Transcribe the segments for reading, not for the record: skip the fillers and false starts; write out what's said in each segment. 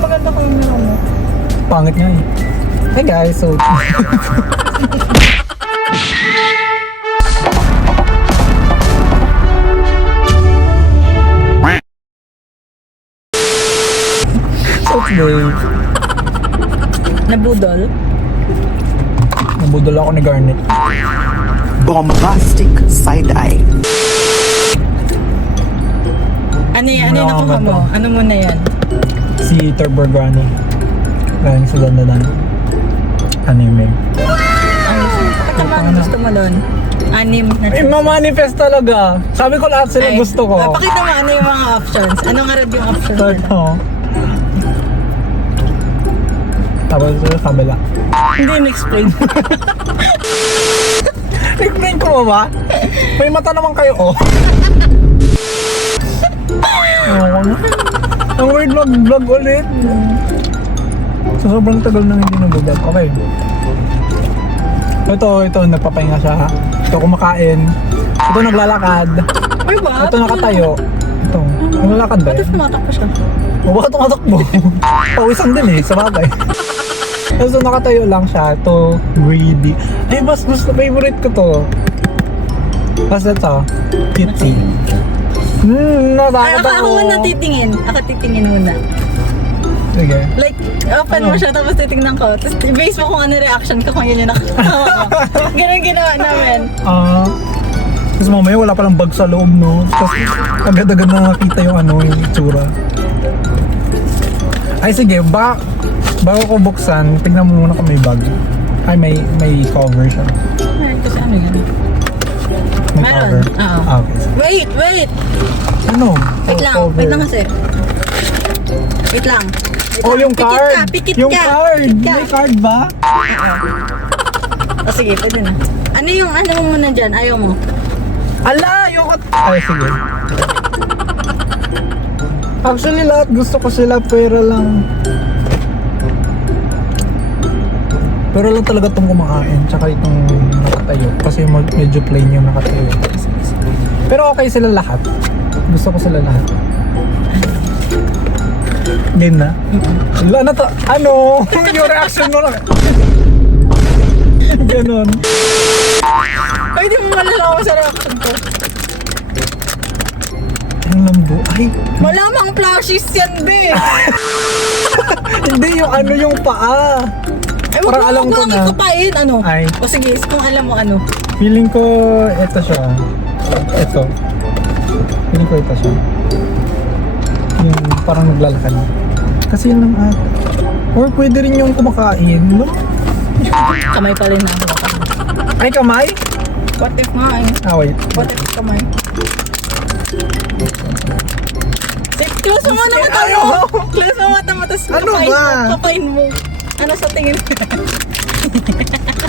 maganda camera mo. Pangit nga eh. Hey guys, so... so today, Nabudol? nabudol ako ni Garnet. Bombastic side-eye. Ano yan? Ano yung nakuha mo? Ano muna yan? Si Turborgrani. Galing sa dandanan. Anime. Ano gusto mo doon? Anim na Eh, mamanifest talaga. Sabi ko lahat sila gusto ko. Pakita mo ano yung mga options. Ano nga rin yung options nila? Ito. Tapos sa kabila. Hindi in-explain. Explain ko ba? May mata naman kayo, oh. Ang weird mag-vlog ulit. So, sobrang tagal nang hindi nag-vlog. Okay. Ito, nagpapahinga siya. Ito kumakain. Ito naglalakad. Uy, ba? Ito nakatayo. Ito, naglalakad ba Ba't yun? tumatakbo siya? O bakit tumatakbo? Pawisan din eh, sa bagay. Tapos nakatayo lang siya. Ito, greedy. Ay, gusto, favorite ko to. Tapos ito, kitty. Ay, Nakakatawa. ako muna titingin. Ako titingin muna. Sige. Like, open mo siya tapos titingnan ko. Tapos base mo kung ano reaction ko kung yun yung nakatawa ko. Ganun ginawa namin. Tapos mamaya wala palang bag sa loob, no? Tapos agad-agad na nakita yung ano, yung itsura. Ay sige, bago ko buksan, tignan mo muna kung may bag. Ay, may cover siya. Meron kasi ano yun? May Meron, cover. oo. Okay. Wait! Ano? Wait lang, Cover. wait lang kasi. Wait lang. Oh, yung card! Pikit Yung ka! card! Pikit ka! May card ba? O sige, pwede na. Ano yung ano mo muna dyan? Ayaw mo? Ala! Yung... Ay, sige. Actually, lahat gusto ko sila, pero lang... Pero lang talaga itong kumakain, tsaka itong nakatayo. Kasi medyo plain yung nakatayo. Pero okay sila lahat. Gusto ko sila lahat. Game na? Wala na to. Ano? Yung reaction mo lang. Ganon. Ay, di mo malalaman sa reaction ko. Ang lambo. Ay, Malamang flashes yan, be! hindi yung ano yung paa. Ay, Parang alam ko na. Kapain, ano? Ay. O sige, kung alam mo ano. Feeling ko ito siya. Ito. Feeling ko ito siya. Yung parang naglalakad. Kasi yun lang or pwede rin yung kumakain, no? Kamay pa rin na ako. Ay, kamay? What if nga eh? Wait. What if kamay? Close mo muna mata mo! Close mo mata mo, tapos Ano kapain ba? mo, kapain mo. Ano sa tingin mo?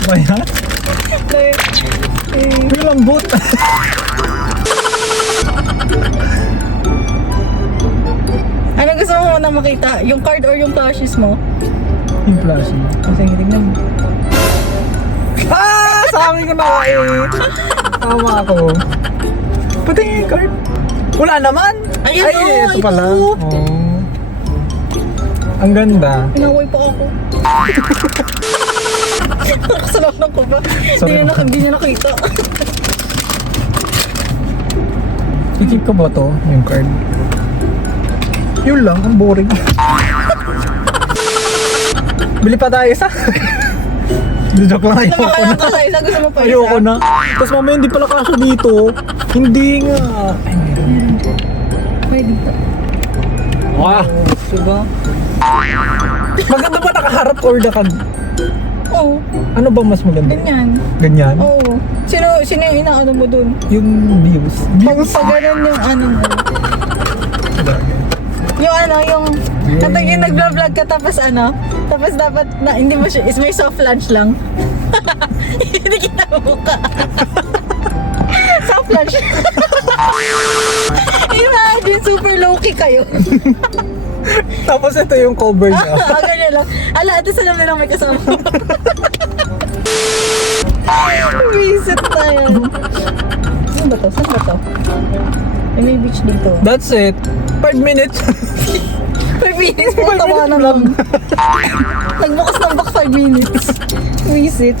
Ba yan? Yung lambot. Ano gusto mo muna makita? Yung card or yung flashes mo? Yung flashy. Sige, tignan mo. Sabi ko na eh. Tama ako. Pati yung card. Wala naman. Ayun, Ay, oh, ito pala. ito. Oh. Ang ganda. Pinaway pa ako. Kasalanan ko ba? Sorry. Hindi niya nakita. Ikip ko ba to? Yung card? Yun lang, ang boring. Bili pa tayo isa. Joke lang, ayoko Namakaya na. ka sa isa, gusto mo pa isa? Ayoko na. Tapos mamaya hindi pala kasya dito. Hindi nga. Ay, meron. May dito. Wah! Diba? Maganda ba nakaharap or nakag... Oo. Ano ba mas maganda? Ganyan. Ganyan? Oo. Sino yung inaano mo dun? Yung views. Pag ganun yung ano mo. Yung ano, yung... Kapag yung nag-vlog ka tapos ano, tapos dapat na hindi mo siya, is may soft lunch lang. Hindi kita mukha. Soft lunch. Imagine, super low-key kayo. Tapos ito yung cover niya. Ganyan lang. Ala, ito sa namin lang may kasama. Visit tayo. Saan ba to? Saan ba to? May beach dito. That's it. 5 minutes. 5 minutes, pumunta ka na lang. Nagbukas ng box 5 minutes. Visit.